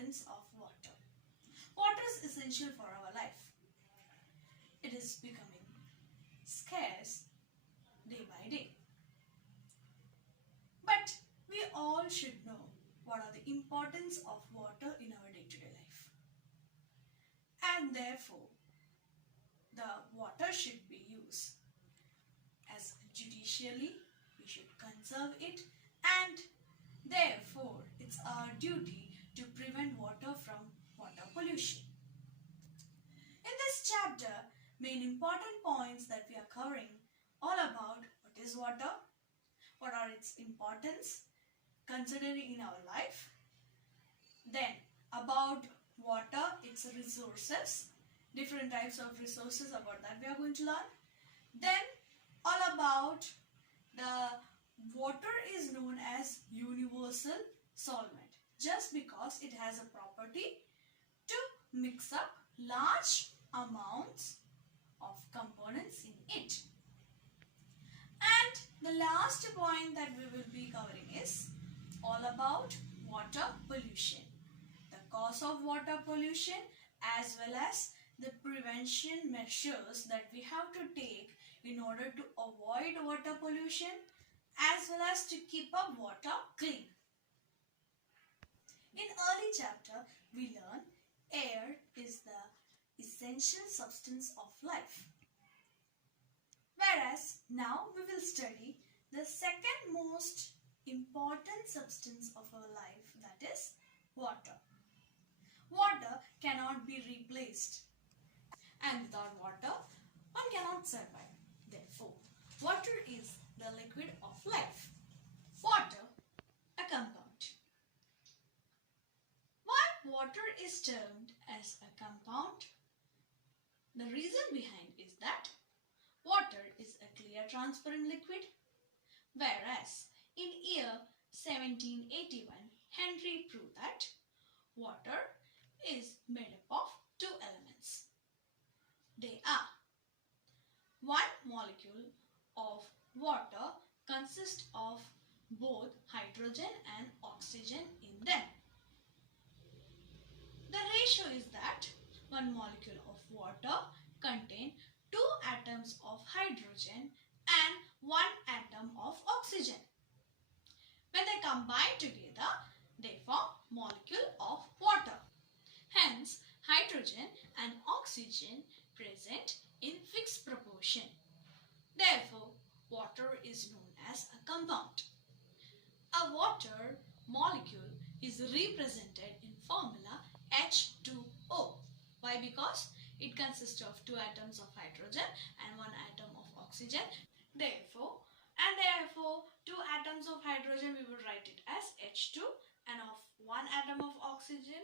importance of water. Water is essential for our life. It is becoming scarce day by day. But we all should know what are the importance of water in our day-to-day life. And therefore, the water should be used as judicially. We should conserve it, and therefore it's our duty to prevent water from water pollution. In this chapter, main important points that we are covering all about what is water, what are its importance considering in our life, then about water, its resources, different types of resources, about that we are going to learn. Then all about the water is known as universal solvent just because it has a property to mix up large amounts of components in it. And the last point that we will be covering is all about water pollution, the cause of water pollution as well as the prevention measures that we have to take in order to avoid water pollution as well as to keep up water clean. In early chapter, we learn air is the essential substance of life. Whereas now we will study the second most important substance of our life, that is water. Water cannot be replaced, and without water one cannot survive. Therefore, water is the liquid of life. Water, a compound. Why water is termed as a compound? The reason behind is that water is a clear transparent liquid, whereas in year 1781 Henry proved that water is made up of two elements. They are: one molecule of water consists of both hydrogen and oxygen in them. The ratio is that one molecule of water contains 2 atoms of hydrogen and 1 atom of oxygen. When they combine together, they form molecule of water. Hence, hydrogen and oxygen present in fixed proportion. Therefore, water is known as a compound. A water molecule is represented in formula H2O. Why? Because it consists of 2 atoms of hydrogen and 1 atom of oxygen. Therefore, 2 atoms of hydrogen we will write it as H2, and of 1 atom of oxygen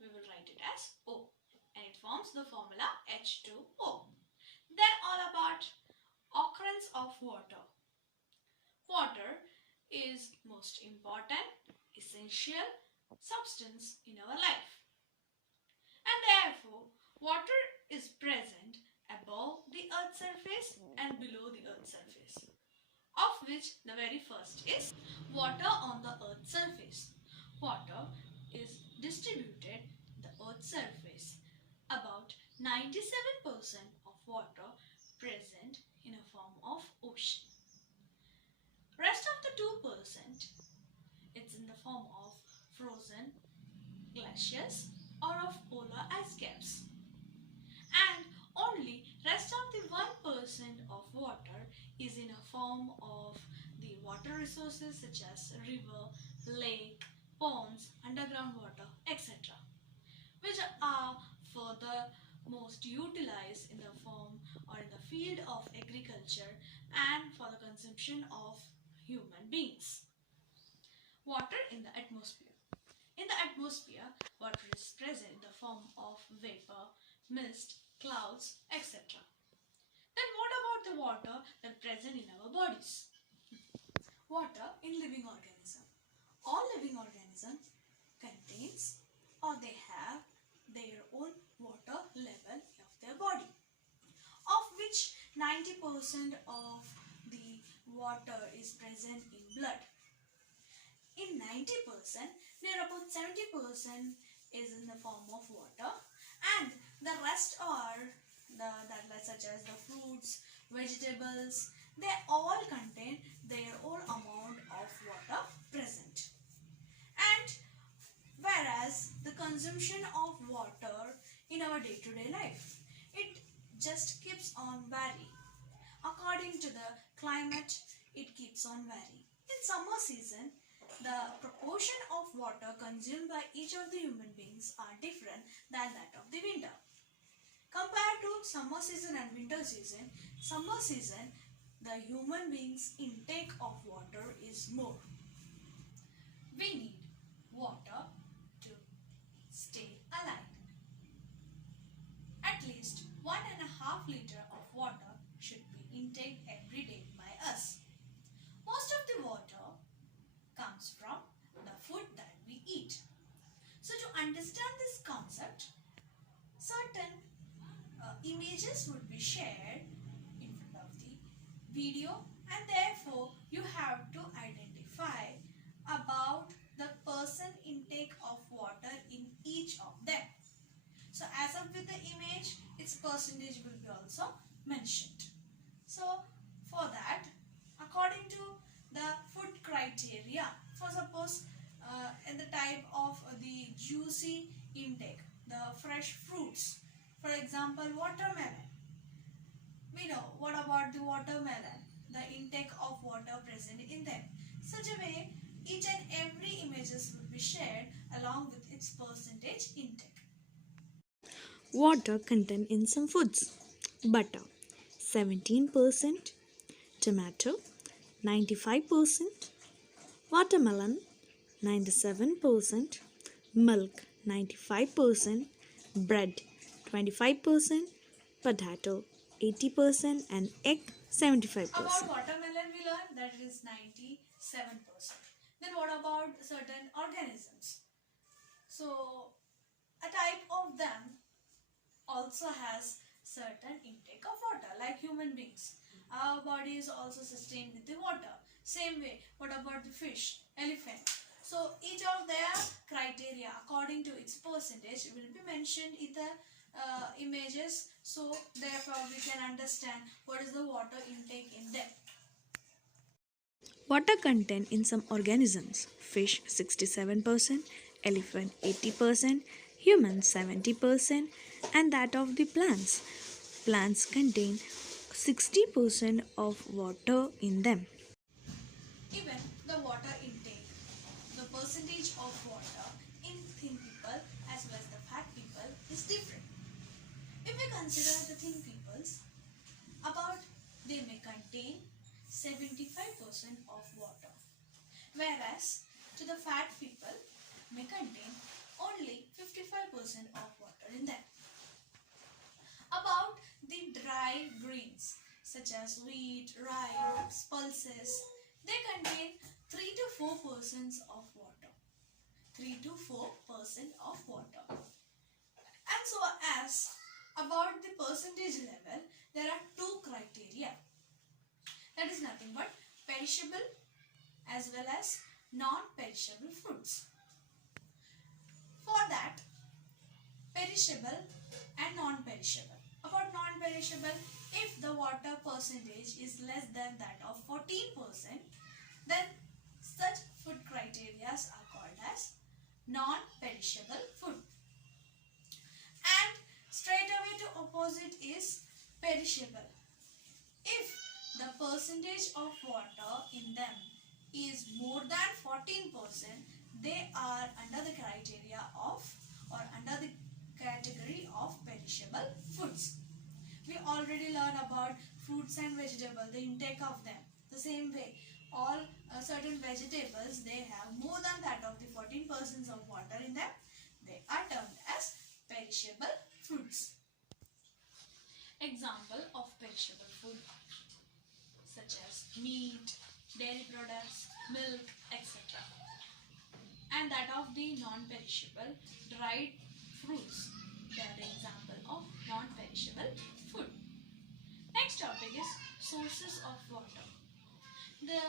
we will write it as O, and it forms the formula H2O. Then all about occurrence of water. Water is most important, essential substance in our life, and therefore water is present above the earth's surface and below the earth's surface, of which the very first is water on the earth's surface. Water is distributed the earth's surface. About 97% of water present in a form of ocean. Rest of the 2%, it's in the form of frozen glaciers or of polar ice caps. And only rest of the 1% of water is in a form of the water resources such as river, lake, ponds, underground water, etc., which are further most utilized in the form or in the field of agriculture and for the consumption of human beings. Water in the atmosphere. In the atmosphere, water is present in the form of vapor, mist, clouds, etc. Then what about the water that present in our bodies? Water in living organism. All living organisms contains or they have their own water level of their body, of which 90% of the water is present in blood. In 90%, near about 70% is in the form of water, and the rest are such as the fruits, vegetables, they all contain their own amount of water present. And whereas the consumption of water in our day-to-day life, it just keeps on varying. According to the climate, it keeps on varying. In summer season, the proportion of water consumed by each of the human beings are different than that of the winter. Compared to summer season and winter season, summer season, the human beings' intake of water is more. We need water to stay alive. At least 1.5 liter of water should be intaken every day by us. Most of the water comes from the food that we eat. So to understand this concept, certain images would be shared in front of the video, and therefore you have to identify about the person intake of water in each of them. So as up with the image, its percentage will be also mentioned. So for that, according to the food criteria, for suppose in the type of the juicy intake, the fresh fruits, for example watermelon, we know what about the watermelon, the intake of water present in them. Such a way, each and every images will be shared along with its percentage intake. Water content in some foods: butter 17%, tomato 95%, watermelon 97%, milk 95%, bread 25%, potato 80%, and egg 75%. About watermelon we learned that it is 97%. Then what about certain organisms? So a type of them also has certain intake of water, like human beings. Our body is also sustained with the water. Same way, what about the fish, elephant? So each of their criteria according to its percentage will be mentioned in the images. So therefore we can understand what is the water intake in them. Water content in some organisms: fish 67%, elephant 80%, human 70%, and that of the plants. Plants contain 60% of water in them. Even the water intake, the percentage of water in thin people as well as the fat people is different. If we consider the thin peoples, they may contain 75% of water, whereas to the fat people may contain only 55% of water in them. About the dry grains such as wheat, rice, pulses, they contain 3 to 4% of water. 3 to 4% of water. And so as about the percentage level, there are two criteria. That is nothing but perishable as well as non-perishable foods. For that, perishable and non-perishable. About non-perishable, if the water percentage is less than that of 14%, then such food criteria are called as non-perishable food. And straight away to opposite is perishable. If the percentage of water in them is more than 14%, they are under the criteria of or under the category of perishable foods. We already learned about fruits and vegetables, the intake of them. The same way, all certain vegetables, they have more than that of the 14% of water in them. They are termed as perishable foods. Example of perishable food such as meat, dairy products, milk, etc. And that of the non-perishable, dried fruits. They are the example of non-perishable food. Next topic is sources of water. The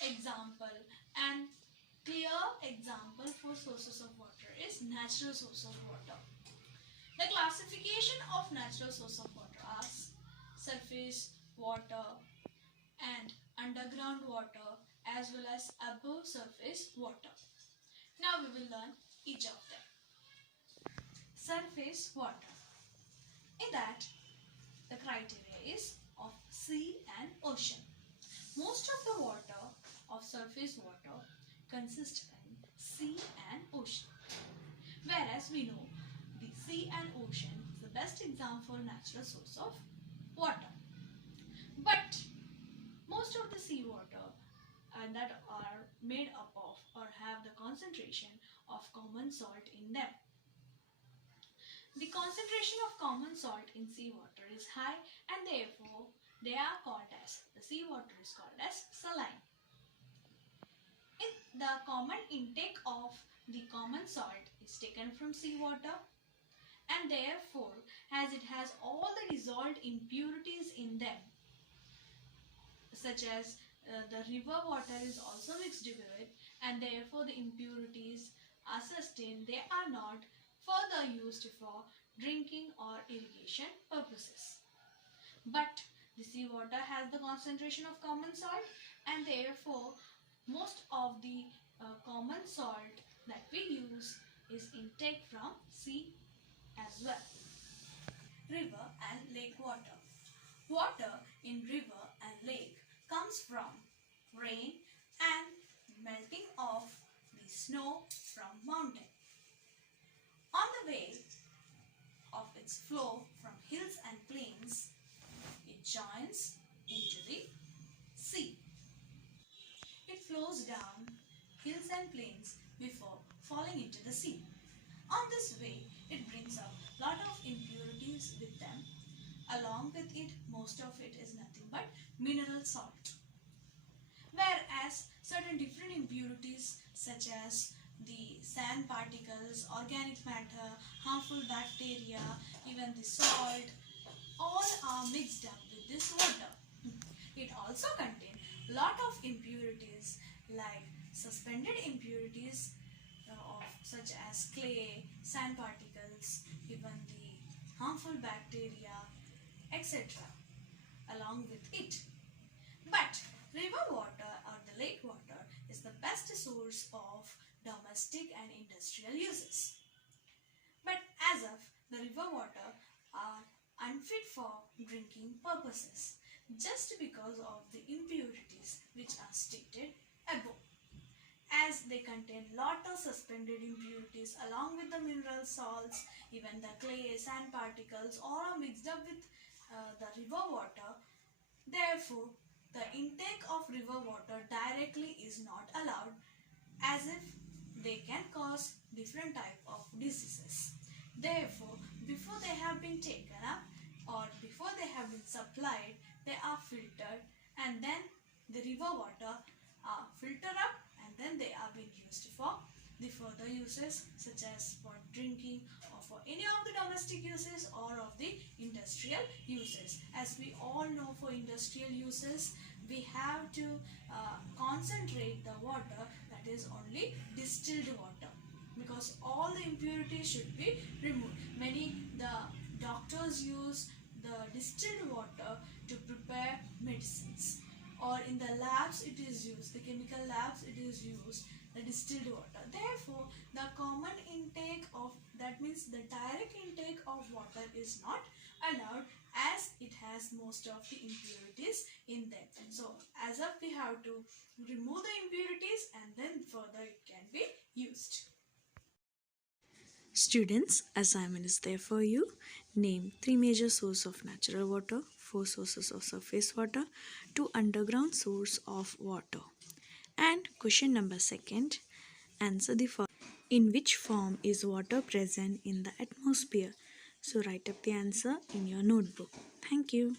example and clear example for sources of water is natural source of water. The classification of natural source of water are surface water and underground water as well as above surface water. Now we will learn each of them. Surface water. In that, the criteria is of sea and ocean. Most of the water of surface water consists in sea and ocean. Whereas we know the sea and ocean is the best example for natural source of water. But most of the seawater that are made up of or have the concentration of common salt in them. The concentration of common salt in seawater is high and therefore they are called as, the seawater is called as saline. The common intake of the common salt is taken from seawater and therefore as it has all the dissolved impurities in them, such as the river water is also mixed with it and therefore the impurities are sustained, they are not further used for drinking or irrigation purposes. But the seawater has the concentration of common salt and therefore most of the common salt that we use is intake from sea as well. River and lake water. Water in river and lake comes from rain and melting of the snow from mountain. On the way of its flow from hills and plains, it joins into the sea. It flows down hills and plains before falling into the sea. On this way, it brings up lot of impurities with them. Along with it, most of it is nothing but mineral salt. Whereas certain different impurities such as the sand particles, organic matter, harmful bacteria, even the salt, all are mixed up with this water. It also contains lot of impurities like suspended impurities of such as clay, sand particles, even the harmful bacteria, etc. along with it. But river water or the lake water is the best source of domestic and industrial uses. But as of the river water are unfit for drinking purposes just because of the impurities which are stated above, as they contain lot of suspended impurities along with the mineral salts, even the clay, sand particles, all are mixed up with the river water. Therefore, the intake of river water directly is not allowed, as if they can cause different type of diseases. Therefore, before they have been taken up or before they have been supplied, they are filtered and then the river water are filtered up and then they are being used for the further uses such as for drinking or for any of the domestic uses or of the industrial uses. As we all know, for industrial uses we have to concentrate the water, that is only distilled water, because all the impurities should be removed. The doctors use the distilled water to prepare medicines, or in the labs it is used, the chemical labs it is used, the distilled water. Therefore, the common intake of, that means the direct intake of water is not allowed, as it has most of the impurities in them. So, as of we have to remove the impurities and then further it can be used. Students, assignment is there for you. Name 3 major sources of natural water, 4 sources of surface water, 2 underground source of water. And question number 2, answer the following. In which form is water present in the atmosphere? So write up the answer in your notebook. Thank you.